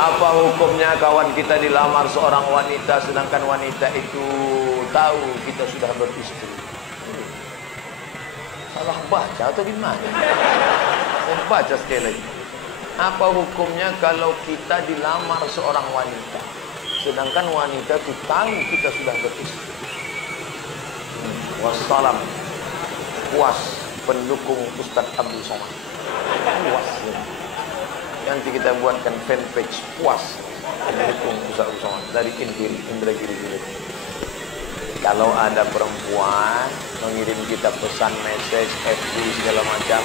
Apa hukumnya kawan kita dilamar seorang wanita sedangkan wanita itu tahu kita sudah beristri? Salah baca atau gimana? Saya baca sekali lagi. Apa hukumnya kalau kita dilamar seorang wanita sedangkan wanita itu tahu kita sudah beristri? Wassalam. Puas pendukung Ustadz Abdul Somad. Puas ya. Nanti kita buatkan fanpage puas pendukung Ustadz Abdul Somad dari Indragiri. Kalau ada perempuan mengirim kita pesan message FB segala macam,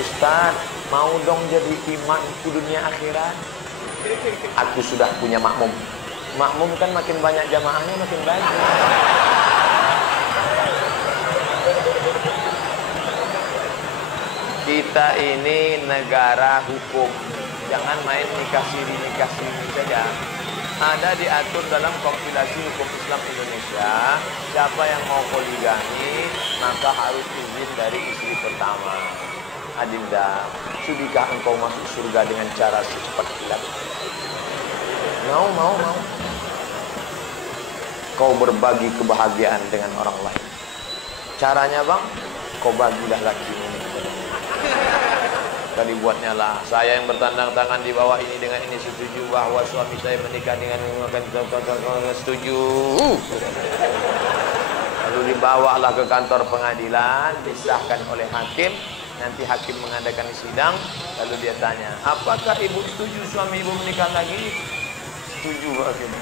Ustadz mau dong jadi imam di dunia akhirat. Aku sudah punya makmum. Makmum kan makin banyak jamaahnya makin bagus. Kita ini negara hukum. Jangan main nikah siri saja. Ada diatur dalam kompilasi hukum Islam Indonesia. Siapa yang mau poligami maka harus izin dari istri pertama. Adinda, sudikah engkau masuk surga dengan cara secepat kilat? Mau. Kau berbagi kebahagiaan dengan orang lain. Caranya bang, kau bagilah laki ini. Tadi buatnya lah, saya yang bertandang tangan di bawah ini dengan ini setuju bahwa suami saya menikah dengan setuju. Lalu dibawalah ke kantor pengadilan, disahkan oleh hakim. Nanti hakim mengadakan sidang, lalu dia tanya, apakah ibu setuju suami ibu menikah lagi? Setuju hakim.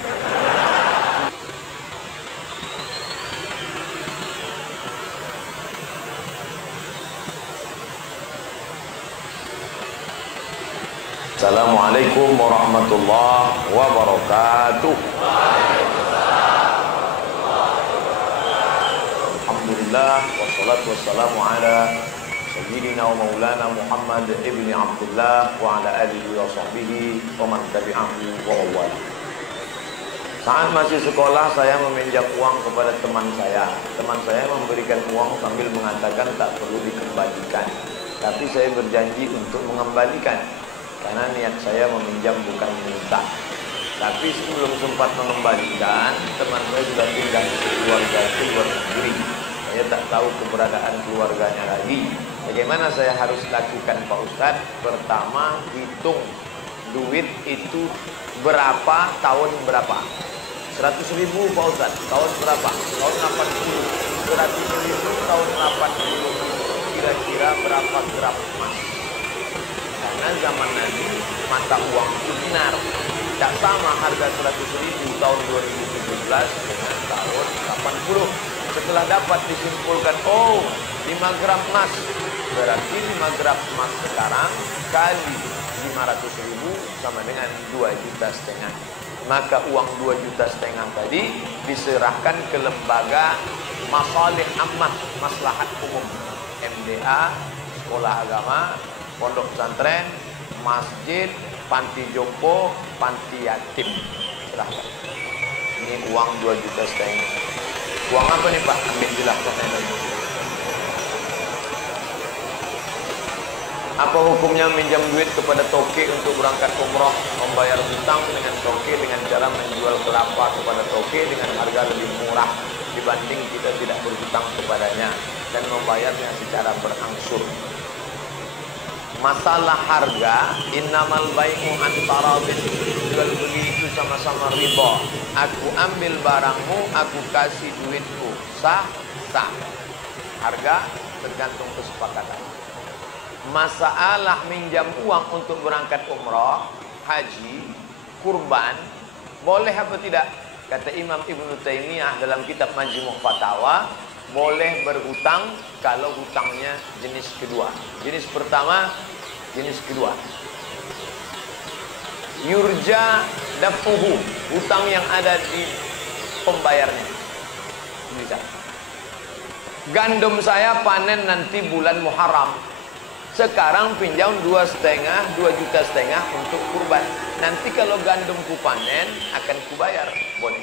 Assalamualaikum warahmatullahi wabarakatuh. Alhamdulillah wassalatu wassalamu ala sayyidina wa maulana Muhammad ibni Abdullah wa ala alihi wa sahbihi wa man tabi'ahu wa wala. Saat masih sekolah saya meminjam uang kepada teman saya. Teman saya memberikan uang sambil mengatakan tak perlu dikembalikan. Tapi saya berjanji untuk mengembalikan. Karena niat saya meminjam bukan minta. Tapi sebelum sempat mengembalikan, teman saya sudah pindah ke keluarga ke luar negeri. Saya tak tahu keberadaan keluarganya lagi. Bagaimana saya harus lakukan Pak Ustadz? Pertama, hitung duit itu berapa, tahun berapa. 100.000 Pak Ustadz, tahun berapa? Tahun 80. 100.000 tahun 80. Kira-kira berapa gram emas? Karena zaman Nabi mata uang itu dinar. Tak sama harga 100.000 tahun 2017 dengan tahun 80. Setelah dapat disimpulkan, oh 5 gram emas. Berarti 5 gram emas sekarang kali 500.000 sama dengan 2,5 juta. Maka uang 2,5 juta tadi diserahkan ke lembaga masalih ammah, maslahat umum, MDA, sekolah agama, pondok pesantren, masjid, panti jompo, panti yatim. Silahkan. Ini uang 2,5 juta. Uang apa nih Pak? Ambil jelaskan lagi. Apa hukumnya minjam duit kepada toke untuk berangkat umroh, membayar hutang dengan toke dengan cara menjual kelapa kepada toke dengan harga lebih murah dibanding kita tidak berhutang kepadanya dan membayarnya secara berangsur. Masalah harga, innamal bai'u an taradin, jual beli itu sama-sama riba. Aku ambil barangmu, aku kasih duitku, sah. Harga tergantung kesepakatan. Masalah minjam uang untuk berangkat umrah, haji, kurban, boleh apa tidak? Kata Imam Ibnu Taimiyah dalam kitab Majmu' Fatawa, boleh berhutang kalau hutangnya jenis kedua. Jenis pertama, jenis kedua. Yurja dafuhu, hutang yang ada di pembayarnya. Bisa. Gandum saya panen nanti bulan Muharram. Sekarang pinjam 2,5 juta untuk kurban. Nanti kalau gandumku panen akan kubayar, boleh.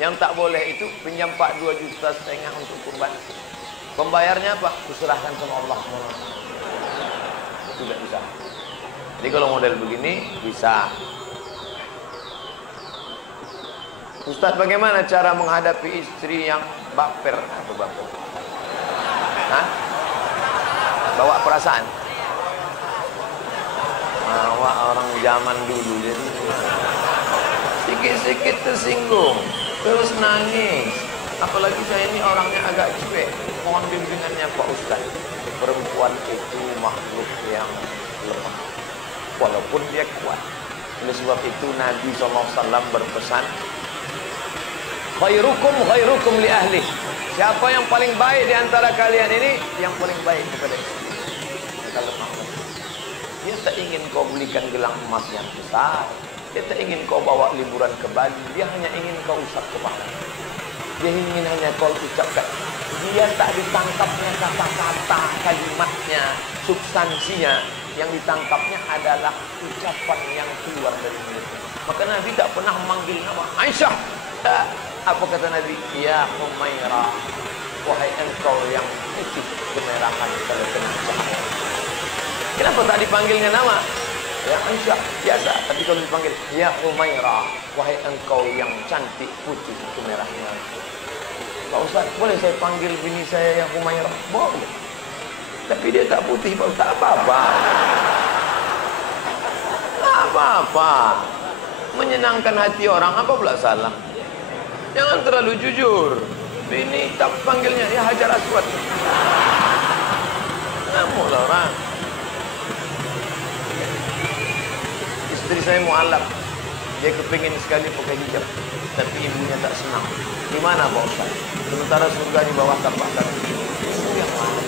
Yang tak boleh itu pinjam Pak 2,5 juta untuk kurban. Pembayarnya apa? Kuserahkan sama Allah. Tidak bisa. Jadi kalau model begini bisa. Ustaz, bagaimana cara menghadapi istri yang baper atau baper? Hah? Bawa perasaan? Bawa orang zaman dulu, jadi sikit-sikit tersinggung, terus nangis. Apalagi saya ini orangnya agak cuek. Mohon bimbingannya Pak Ustaz. Perempuan itu makhluk yang lemah, walaupun dia kuat. Oleh sebab itu Nabi SAW berpesan, khairukum khairukum li ahli. Siapa yang paling baik di antara kalian ini, yang paling baik kepada istri. Kalau dia tak ingin kau belikan gelang emas yang besar, dia tak ingin kau bawa liburan ke Bali, dia hanya ingin kau usap kepala. Dia ingin hanya kau ucapkan. Dia tak ditangkapnya kata-kata, kalimatnya, substansinya. Yang ditangkapnya adalah ucapan yang keluar dari mulutnya. Maka Nabi tak pernah memanggil nama Aisyah. Apa kata Nabi? Ya Humairah, wahai engkau yang putih kemerahan kalau kena cahaya. Kenapa tak dipanggilnya nama? Ya Aisyah, biasa. Tapi kalau dipanggil Ya Humairah, wahai engkau yang cantik putih kemerahan. Pak Ustaz, boleh saya panggil bini saya yang Humairah? Boleh. Tapi dia tak putih, Pak Ustaz. Tak apa-apa. Tak apa-apa. Menyenangkan hati orang, apa pula salah? Jangan terlalu jujur. Bini tak panggilnya ya Hajar Aswad. Namulah orang. Istri saya mualaf. Dia kepingin sekali pakai hijab, tapi ibunya tak senang. Di mana Pak Ustaz? Sementara surga di bawah tapak kaki. Ibu yang mana?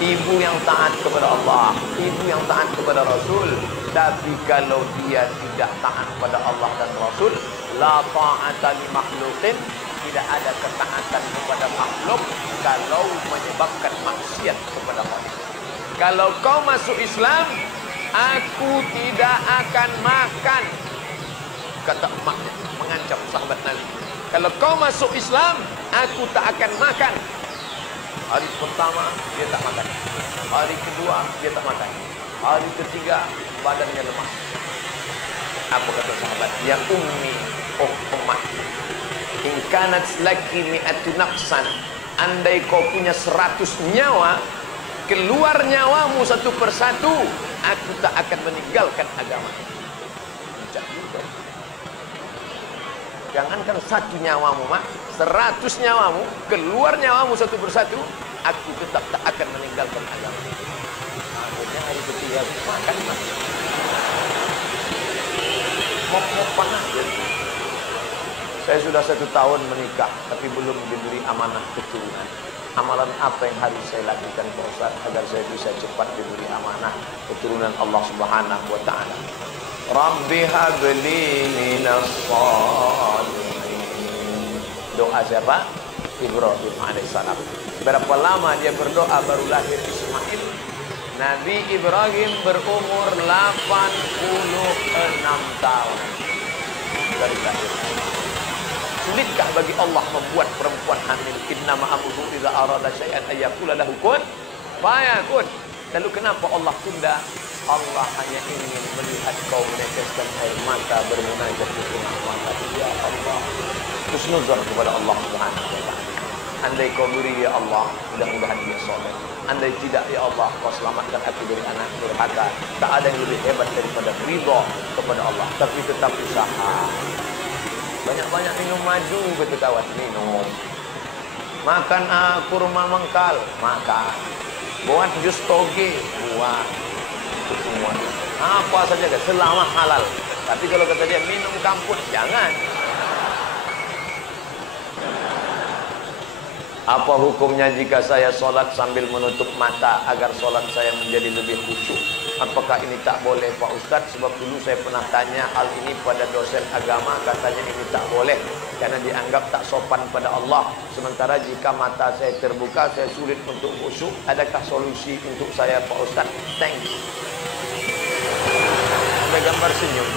Ibu yang taat kepada Allah, ibu yang taat kepada Rasul. Tapi kalau dia tidak taat kepada Allah dan Rasul, la ta'ata li makhluqin, tidak ada ketaatan kepada makhluk kalau menyebabkan maksiat kepada Allah. Kalau kau masuk Islam, aku tidak akan makan, kata emaknya, mengancam sahabat Nabi. Kalau kau masuk Islam, aku tak akan makan. Hari pertama dia tak makan, hari kedua dia tak makan, hari ketiga badannya lemas. Apa kata sahabat? Ya ummi, oh ummah, in kanat laki mi'atu nafsan, andai kau punya 100 nyawa, keluar nyawamu satu persatu, aku tak akan meninggalkan agama. Jangankan 1 nyawamu, mak, 100 nyawamu, keluar nyawamu satu persatu, aku tetap tak akan meninggalkan agama. Akhirnya hari ketiga makan, mak. Mau panas. Saya sudah 1 tahun menikah, tapi belum diberi amanah keturunan. Amalan apa yang harus saya lakukan, Pak Ustaz, agar saya bisa cepat diberi amanah keturunan Allah Subhanahu wa Ta'ala? Rabbi habli minas shalihin. Doa siapa? Ibrahim alaihissalam. Berapa lama dia berdoa baru lahir Ismail? Nabi Ibrahim berumur 86 tahun dari lahir. Sulitkah bagi Allah membuat perempuan hamil? Innama amruhu idza arada syai'an ayyaqula lahu kun fayakun. Lalu kenapa Allah tunda? Allah hanya ingin melihat kau meneteskan air mata bermunajat di tengah mata. Ya Allah, husnuzon kepada Allah Subhanahu wa Ta'ala. Andai kau beri ya Allah, mudah-mudahan dia soleh. Andai tidak ya Allah, kau selamatkan aku dari anak durhaka. Tak ada yang lebih hebat daripada ridha kepada Allah. Tapi tetap usaha. Banyak-banyak minum maju, betul kawan, minum. Makan kurma mengkal, makan. Buat jus toge, buat. Semua. Apa saja selama halal. Tapi kalau kata dia minum kamput, jangan. Apa hukumnya jika saya sholat sambil menutup mata agar sholat saya menjadi lebih khusyuk? Apakah ini tak boleh Pak Ustadz? Sebab dulu saya pernah tanya hal ini pada dosen agama, katanya ini tak boleh karena dianggap tak sopan pada Allah. Sementara jika mata saya terbuka, saya sulit untuk khusyuk. Adakah solusi untuk saya Pak Ustadz? Thanks. Ada gambar senyum.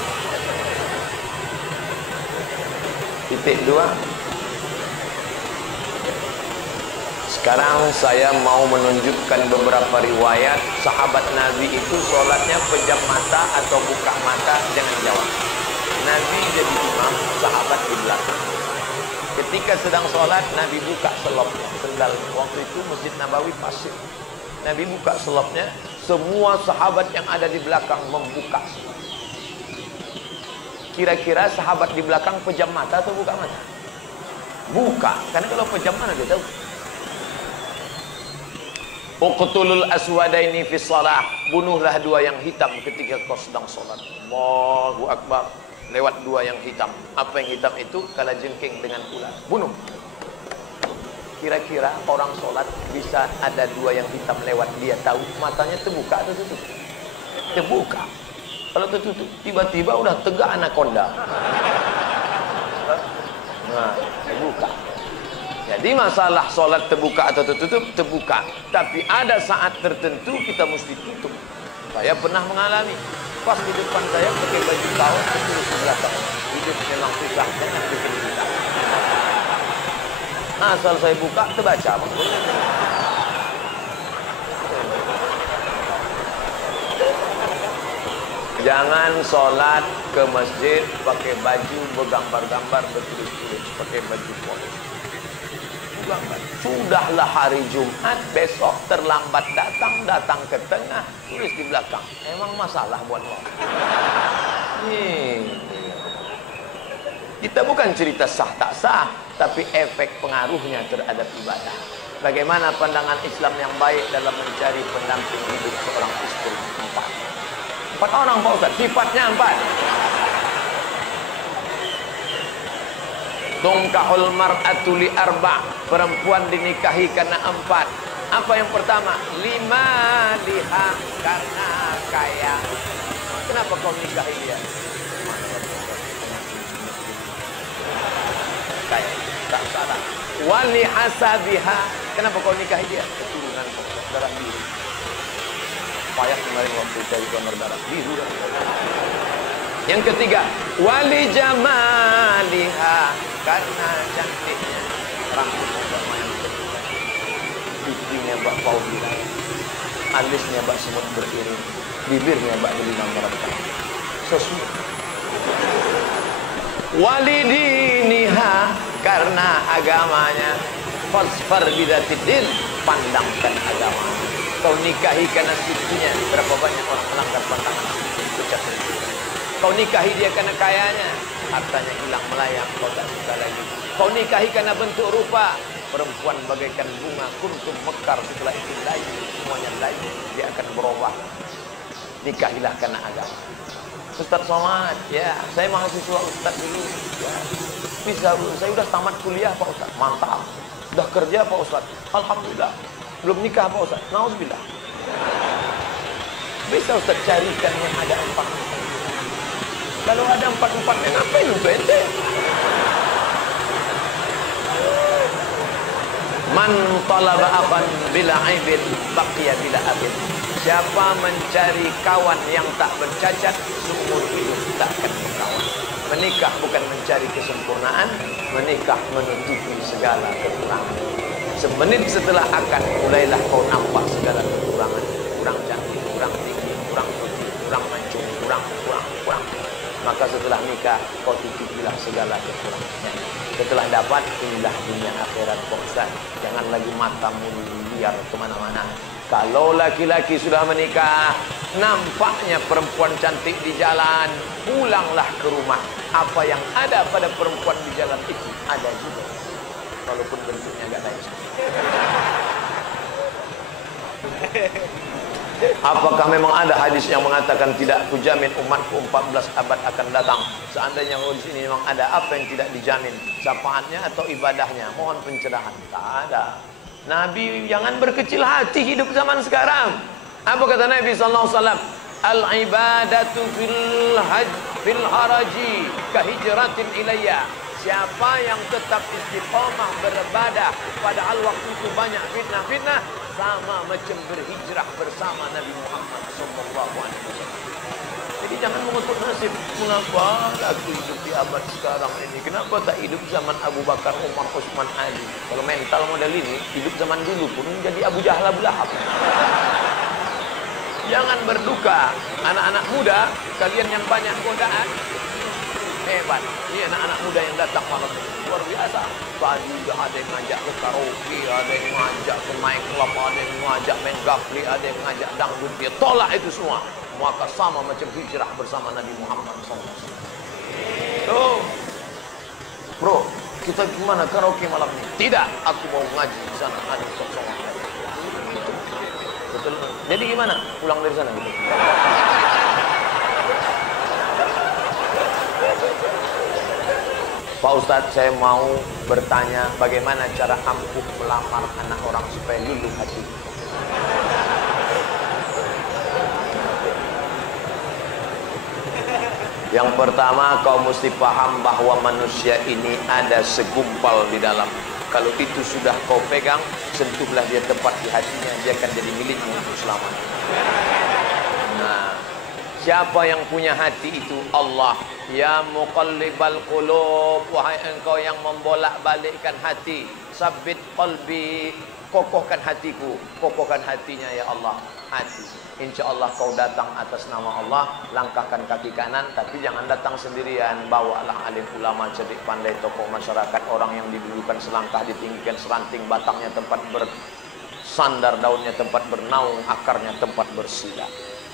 Titik 2. Sekarang saya mau menunjukkan beberapa riwayat sahabat Nabi itu sholatnya pejam mata atau buka mata. Jangan jawab. Nabi jadi imam, sahabat di belakang. Ketika sedang sholat, Nabi buka selopnya, sendal. Waktu itu Masjid Nabawi pasir. Nabi buka selopnya, semua sahabat yang ada di belakang membuka. Kira-kira sahabat di belakang pejam mata atau buka mata? Buka, karena kalau pejam mana dia tahu. Uqtulul aswadaini fi shalah, bunuhlah dua yang hitam ketika kau sedang sholat. Allahu Akbar. Lewat dua yang hitam. Apa yang hitam itu? Kalajengking dengan ular. Bunuh. Kira-kira orang sholat bisa ada dua yang hitam lewat, dia tahu matanya terbuka atau tutup? Terbuka. Kalau tertutup, tiba-tiba udah tegak anaconda. Nah, terbuka. Jadi masalah sholat terbuka atau tertutup, terbuka. Tapi ada saat tertentu kita mesti tutup. Saya pernah mengalami. Pas di depan saya pakai baju kaos, terus di belakang. Hidup memang susah, saya bikin kita. Asal saya buka, terbaca. Jangan sholat ke masjid pakai baju bergambar-gambar, bertulis-tulis, pakai baju polos. Sudahlah hari Jumat, besok terlambat datang ke tengah, tulis di belakang. Emang masalah buat lo? Kita bukan cerita sah tak sah, tapi efek pengaruhnya terhadap ibadah. Bagaimana pandangan Islam yang baik dalam mencari pendamping hidup seorang istri? Empat orang Pak Ustaz, sifatnya empat. Tungkahul mar'atu li arba', perempuan dinikahi karena empat. Apa yang pertama? Lima liha, karena kaya. Kenapa kau nikahi dia? Kaya, tak salah. Wali hasabiha, kenapa kau nikahi dia? Keturunan darah biru. Payah kemarin waktu cari donor darah biru. Yang ketiga, wali jamaliha, karena cantiknya. Rambutnya Mbak Mayang, pipinya Mbak Paulina, alisnya Mbak semut beriring, bibirnya Mbak Delina merekam. Sesuai. Wali diniha, karena agamanya. Fasfar bidatidin, pandangkan agamanya. Kau nikahi karena sucinya. Berapa banyak orang melanggar pandangan ucap. Kau nikahi dia karena kayanya, hartanya hilang melayang, kau tak suka lagi. Kau nikahi karena bentuk rupa, perempuan bagaikan bunga kuntum mekar, setelah itu layu, semuanya layu, dia akan berubah. Nikahilah karena agama. Ustaz Somad, ya, saya mahasiswa Ustaz dulu, ya, bisa, saya udah tamat kuliah Pak Ustaz, mantap. Udah kerja Pak Ustaz, alhamdulillah. Belum nikah Pak Ustaz, naudzubillah. Bisa Ustaz carikan yang ada empat. Kalau ada empat-empatnya, ngapain lu ente? Man talaba aban bila aibin baqiya bila abin. Siapa mencari kawan yang tak bercacat, seumur hidup tak akan berkawan. Menikah bukan mencari kesempurnaan, menikah menutupi segala kekurangan. Semenit setelah akad, mulailah kau nampak segala kekurangan. Kurang cantik, kurang tinggi, kurang putih, kurang mancung, kurang. Maka setelah nikah, kau tutupilah segala kekurangannya. Setelah dapat, inilah dunia akhirat Ustaz. Jangan lagi matamu liar kemana-mana. Kalau laki-laki sudah menikah, nampaknya perempuan cantik di jalan, pulanglah ke rumah. Apa yang ada pada perempuan di jalan itu, ada juga. Walaupun bentuknya agak lain. Apakah memang ada hadis yang mengatakan tidak kujamin umatku 14 abad akan datang? Seandainya di sini memang ada, apa yang tidak dijamin? Syafaatnya atau ibadahnya? Mohon pencerahan. Tak ada. Nabi jangan berkecil hati hidup zaman sekarang. Apa kata Nabi SAW? Al-ibadatu fil haraji kahijratin ilayya. Siapa yang tetap istiqamah beribadah padahal waktu itu banyak fitnah-fitnah, sama macam berhijrah bersama Nabi Muhammad SAW. Jadi jangan mengutuk nasib. Mengapa aku hidup di abad sekarang ini? Kenapa tak hidup zaman Abu Bakar, Umar, Utsman, Ali? Kalau mental model ini, hidup zaman dulu pun jadi Abu Jahal, Abu Lahab. Jangan berduka. Anak-anak muda, kalian yang banyak godaan, Hebat. Ini anak-anak muda yang datang malam ini. Luar biasa. Tadi juga ada yang ngajak ke karaoke, ada yang ngajak ke main club, ada yang ngajak main gapli, ada yang ngajak dangdut. Dia tolak itu semua. Maka sama macam hijrah bersama Nabi Muhammad SAW. Tuh. Bro, kita gimana karaoke malam ini? Tidak, aku mau ngaji di sana. Ada kosong. Betul. Jadi gimana? Pulang dari sana gitu. Pak Ustadz, saya mau bertanya bagaimana cara ampuh melamar anak orang supaya luluh hati. Yang pertama, kau mesti paham bahwa manusia ini ada segumpal di dalam. Kalau itu sudah kau pegang, sentuhlah dia tepat di hatinya, dia akan jadi milikmu untuk selamanya. Nah, siapa yang punya hati itu? Allah. Ya muqallibal qulub, wahai engkau yang membolak-balikkan hati, sabbit qalbi, kokohkan hatiku, kokohkan hatinya ya Allah. Hati. Insya Allah kau datang atas nama Allah, langkahkan kaki kanan, tapi jangan datang sendirian. Bawalah alim ulama, cerdik pandai, tokoh masyarakat, orang yang didudukan selangkah, ditinggikan seranting, batangnya tempat bersandar, daunnya tempat bernaung, akarnya tempat bersila.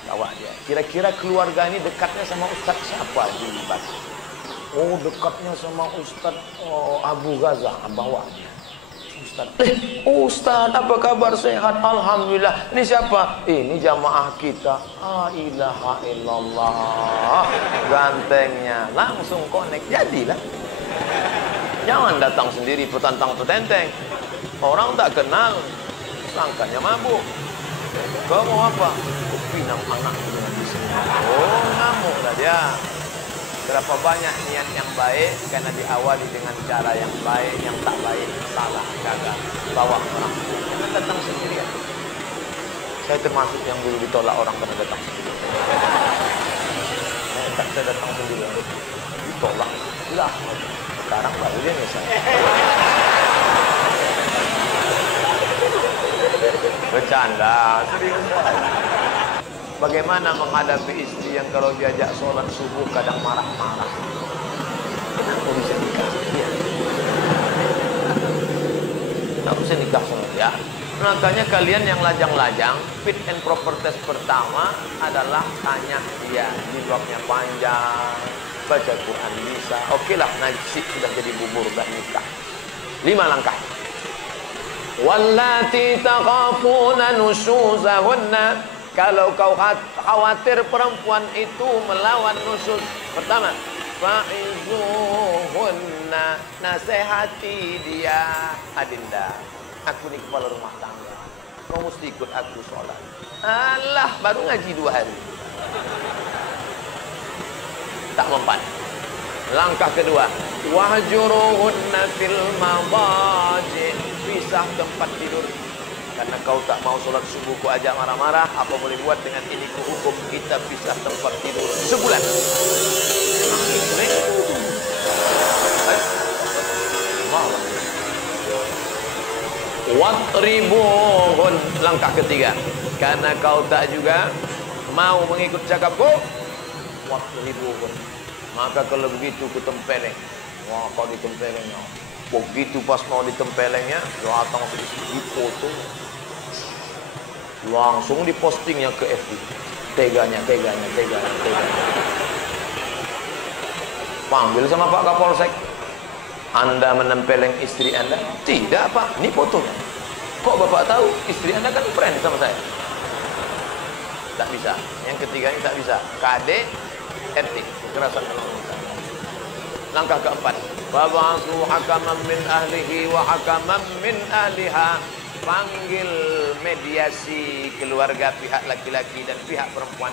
Bawa dia. Kira-kira keluarga ini dekatnya sama Ustadz siapa? Julibat. Oh, dekatnya sama Ustadz Abu Ghazah. Bawa dia. Ustadz, apa kabar, sehat? Alhamdulillah. Ini siapa? Ini jamaah kita. Ilaha illallah. Gantengnya langsung connect, jadilah. Jangan datang sendiri petantang petenteng. Orang tak kenal, sangkanya mabuk. Kau mau apa? Pinang anak dengan di sini. Oh, ngamuk lah dia. Berapa banyak niat yang baik karena diawali dengan cara yang baik, yang tak baik salah, gagal, bawa orang. Jangan datang sendirian. Saya termasuk yang dulu ditolak orang karena datang sendirian. Saya datang sendirian, ditolak. Lah, sekarang baru dia nyesal. Bercanda, serius. Bagaimana menghadapi istri yang kalau diajak sholat subuh kadang marah-marah? Kenapa bisa nikah sama dia? Kenapa bisa nikah sama dia? Makanya kalian yang lajang-lajang, fit and proper test pertama adalah tanya dia, jilbabnya panjang, baca Quran bisa. Oke lah, nasi sudah jadi bubur, udah nikah. 5 langkah. Wallati taqafuna nusuzahunna. Kalau kau khawatir perempuan itu melawan nusyuz, pertama, fa'izuhunna, nasihati dia. Adinda, aku ni kepala rumah tangga, kau mesti ikut aku sholat. Alah, baru ngaji 2 hari. Tak mempan. Langkah kedua, wahjuruhunna fil madaji, pisah tempat tidur. Karena kau tak mau sholat subuh, ku ajak marah-marah, apa boleh buat dengan ini, ku hukum kita pisah tempat tidur sebulan. Watribuhun, langkah ketiga. Karena kau tak juga mau mengikut cakapku, watribuhun, maka kalau begitu ku tempeleng. Wah, kau ditempelengnya. Begitu pas mau ditempelengnya, datang di foto, langsung dipostingnya ke FB. Teganya. Panggil sama Pak Kapolsek. Anda menempeleng istri Anda? Tidak, Pak. Ini fotonya. Kok Bapak tahu? Istri Anda kan friend sama saya. Tak bisa. Yang ketiga ini tak bisa. KD, RT, kekerasan dalam rumah tangga. Langkah keempat, Fab'athu hakaman min ahlihi wa hakaman min ahliha. Panggil mediasi keluarga pihak laki-laki dan pihak perempuan.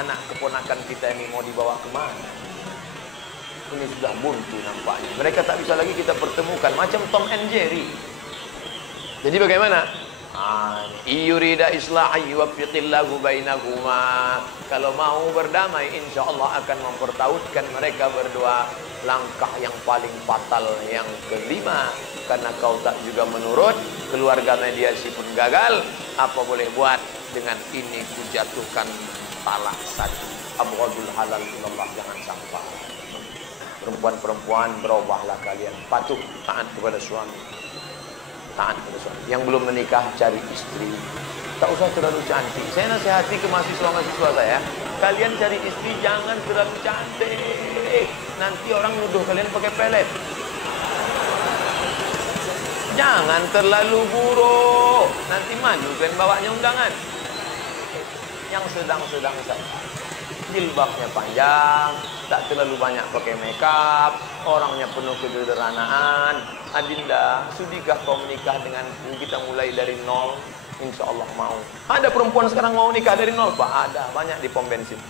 Anak keponakan kita ini mau dibawa kemana? Ini sudah buntu nampaknya. Mereka tak bisa lagi kita pertemukan, macam Tom and Jerry. Jadi bagaimana? Iyurida islahi wafiqillahu bainahuma. Kalau mau berdamai, insya Allah akan mempertautkan mereka berdua. Langkah yang paling fatal yang kelima, karena kau tak juga menurut, keluarga mediasi pun gagal. Apa boleh buat? Dengan ini kujatuhkan talak 1. Abghadul halal ilallah, jangan sampai. Perempuan-perempuan, berubahlah kalian, patuh, taat kepada suami. Taat kepada suami. Yang belum menikah, cari istri. Tak usah terlalu cantik. Saya nasihati ke mahasiswa-mahasiswa saya, kalian cari istri jangan terlalu cantik. Nanti orang nuduh kalian pakai pelet. Jangan terlalu buruk. Nanti malu kan bawanya undangan. Yang sedang-sedang saja. Jilbabnya panjang, tak terlalu banyak pakai makeup, orangnya penuh kesederhanaan. Adinda, sudikah kau menikah dengan kita mulai dari nol? Insya Allah mau. Ada perempuan sekarang mau nikah dari nol? Pak, ada, banyak di pom bensin.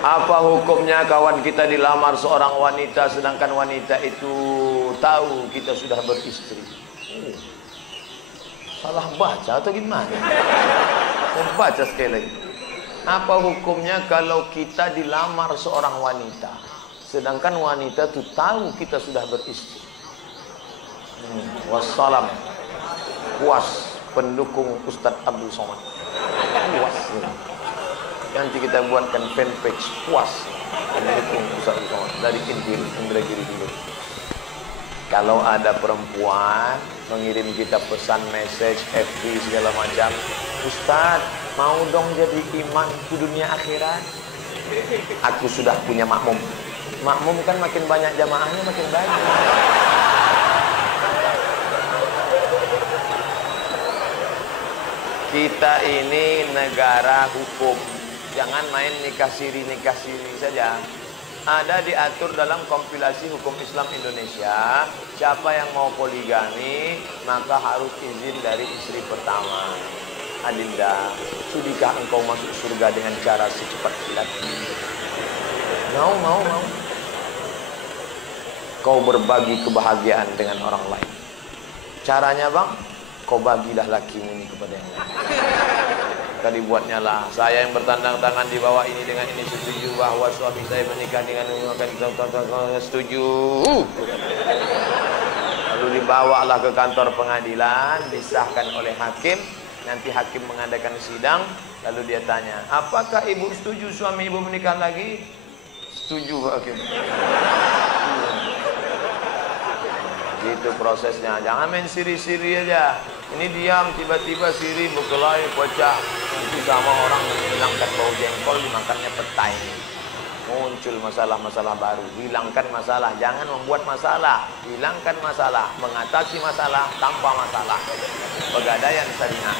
Apa hukumnya kawan kita dilamar seorang wanita, sedangkan wanita itu tahu kita sudah beristri? Salah baca atau gimana? Saya baca sekali lagi. Apa hukumnya kalau kita dilamar seorang wanita, sedangkan wanita itu tahu kita sudah beristri? Wassalam. Puas pendukung Ustadz Abdul Somad. Puas. Nanti kita buatkan fanpage puas pendukung Ustadz Abdul Somad dari Indragiri dulu. Kalau ada perempuan mengirim kita pesan, message, FB segala macam, Ustadz mau dong jadi imam di dunia akhirat. Aku sudah punya makmum. Makmum kan makin banyak jamaahnya makin baik. Kita ini negara hukum. Jangan main nikah siri saja. Ada diatur dalam kompilasi hukum Islam Indonesia, siapa yang mau poligami maka harus izin dari istri pertama. Adinda, sudikah engkau masuk surga dengan cara secepat kilat? Mau. Kau berbagi kebahagiaan dengan orang lain. Caranya bang, kau bagilah lakimu ini kepada yang lain. Tadi buatnya lah, saya yang bertandang tangan di bawah ini dengan ini setuju bahwa suami saya menikah dengan ini akan setuju. Lalu dibawalah ke kantor pengadilan, disahkan oleh hakim. Nanti hakim mengadakan sidang, lalu dia tanya, apakah ibu setuju suami ibu menikah lagi? Setuju hakim. Gitu prosesnya, jangan main siri-siri aja. Ini diam, tiba-tiba siri berkelahi, pecah. Nanti sama orang menghilangkan bau jengkol, dimakannya petai. Muncul masalah-masalah baru. Hilangkan masalah, jangan membuat masalah. Hilangkan masalah, mengatasi masalah tanpa masalah. Pegadaian syariah.